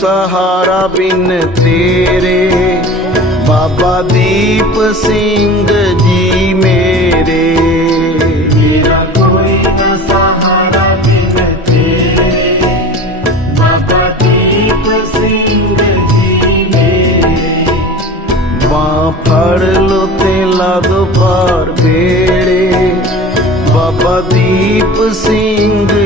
ਸਹਾਰਾ ਬਿਨ ਤੇਰੇ। ਬਾਬਾ ਦੀਪ ਸਿੰਘ ਜੀ ਮੇਰੇ। ਮੇਰਾ ਕੋਈ ਨਾ ਸਹਾਰਾ ਬਿਨ ਤੇਰੇ। ਬਾਬਾ ਦੀਪ ਸਿੰਘ ਜੀ ਮੇਰੇ। ਬਾਹ ਫੜ ਲੋ ਤੇ ਲਾ ਦੋ ਪਾਰ ਬੇੜੇ। ਬਾਬਾ ਦੀਪ ਸਿੰਘ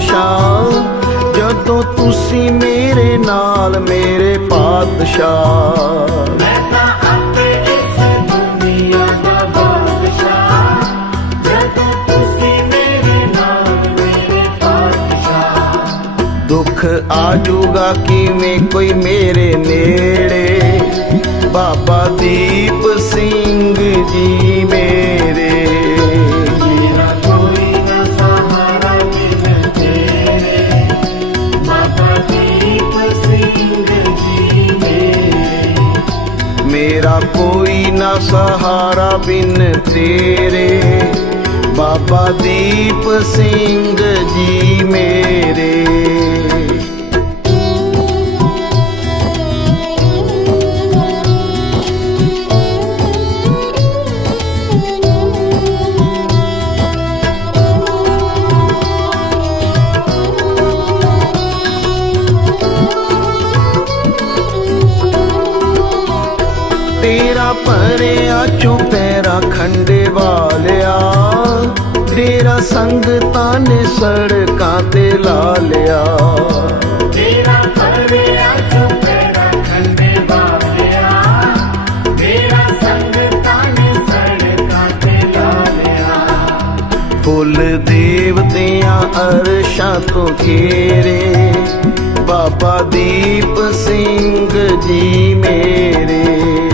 ਬਾਦਸ਼ਾਹ ਜਦੋਂ ਤੁਸੀਂ ਮੇਰੇ ਨਾਲ ਮੇਰੇ ਪਾਤਸ਼ਾਹ। ਮੈਂ ਤਾਂ ਆਪੇ ਇਸ ਦੁਨੀਆ ਦਾ ਬਾਦਸ਼ਾਹ ਜਦੋਂ ਤੁਸੀਂ ਮੇਰੇ ਨਾਲ ਮੇਰੇ ਪਾਤਸ਼ਾਹ। ਦੁੱਖ ਆਜੂਗਾ ਕਿਵੇਂ ਕੋਈ ਮੇਰੇ ਨੇੜੇ? ਬਾਬਾ ਦੀਪ ਸਿੰਘ ਜੀ ਮੇਰਾ ਕੋਈ ਨਾ ਸਹਾਰਾ ਬਿਨ ਤੇਰੇ। ਬਾਬਾ ਦੀਪ ਸਿੰਘ ਜੀ ਮੇਰੇ। ਤੇਰਾ ਭਰਿਆ ਚੁਪੈਰਾ ਖੰਡੇ ਵਾਲਿਆ। ਤੇਰਾ ਸੰਗਤਾਂ ਨੇ ਸੜਕਾਂ ਤੇ ਲਾ ਲਿਆ। ਤੇਰਾ ਪਰਵਿਆ ਚੁਪੜਾ ਖੰਡੇ ਵਾਲਿਆ। ਤੇਰਾ ਸੰਗਤਾਂ ਨੇ ਸੜਕਾਂ ਤੇ ਲਾ ਲਿਆ। ਫੁੱਲ ਦੇਵਤਿਆਂ ਅਰਸ਼ਾਂ ਤੋਂ ਘੇਰੇ ਬਾਬਾ ਦੀਪ ਸਿੰਘ ਜੀ ਮੇਰਾ।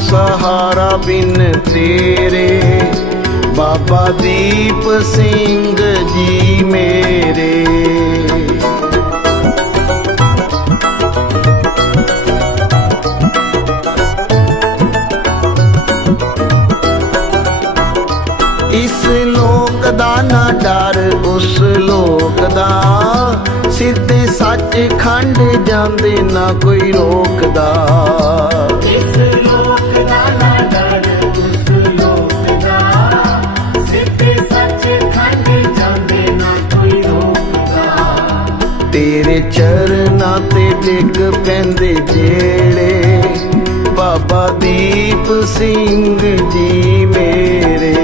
ਸਹਾਰਾ ਬਿਨ ਤੇਰੇ। ਬਾਬਾ ਦੀਪ ਸਿੰਘ ਜੀ ਮੇਰੇ। ਇਸ ਲੋਕ ਦਾ ਨਾ ਡਰ, ਉਸ ਲੋਕ ਦਾ ਸਿੱਧੇ ਸੱਚ ਖੰਡ ਜਾਂਦੇ ਨਾ ਕੋਈ ਰੋਕਦਾ। ਡਿੱਗ ਪੈਂਦੇ ਜਿਹੜੇ ਬਾਬਾ ਦੀਪ ਸਿੰਘ ਜੀ ਮੇਰੇ।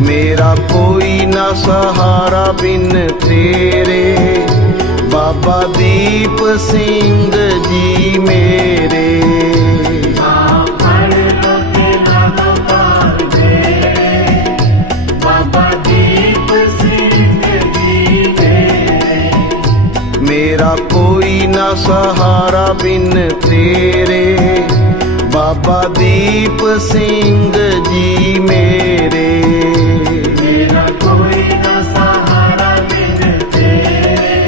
ਮੇਰਾ ਕੋਈ ਨਾ ਸਹਾਰਾ ਬਿਨ ਤੇਰੇ ਬਾਬਾ ਦੀਪ ਸਿੰਘ ਜੀ ਮੇਰੇ। ਸਹਾਰਾ ਬਿਨ ਤੇਰੇ। ਬਾਬਾ ਦੀਪ ਸਿੰਘ ਜੀ ਮੇਰੇ। ਮੇਰਾ ਕੋਈ ਨਾ ਸਹਾਰਾ ਬਿਨ ਤੇਰੇ।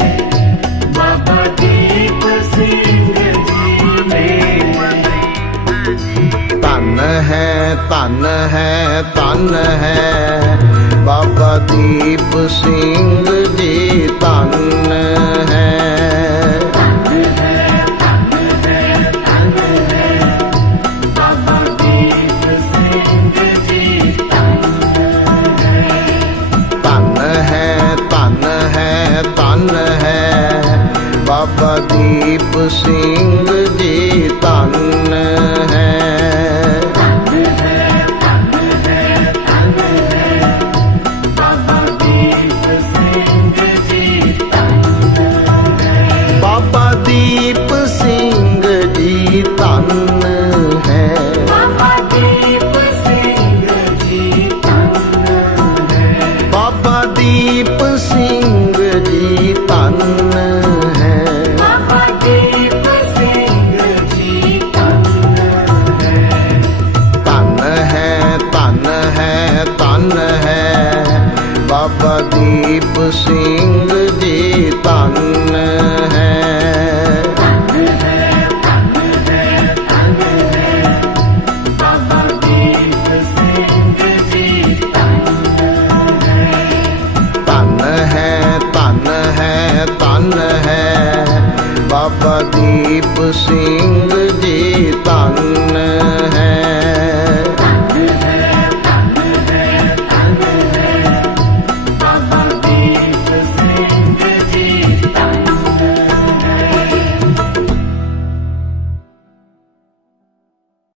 ਬਾਬਾ ਦੀਪ ਸਿੰਘ ਜੀ ਮੇਰੇ। ਧਨ ਹੈ ਧਨ ਹੈ ਧਨ ਹੈ। ਬਾਬਾ ਦੀਪ ਸਿੰਘ ਜੀ ਧਨ ਹੈ। ਬਾਬਾ ਦੀਪ ਸਿੰਘ ਜੀ ਧੰਨ। ਬਾਬਾ ਦੀਪ ਸਿੰਘ ਜੀ ਧੰਨ ਹੈ। ਧੰਨ ਹੈ ਧੰਨ ਹੈ ਧੰਨ ਹੈ। ਬਾਬਾ ਦੀਪ ਸਿੰਘ ਜੀ ਧੰਨ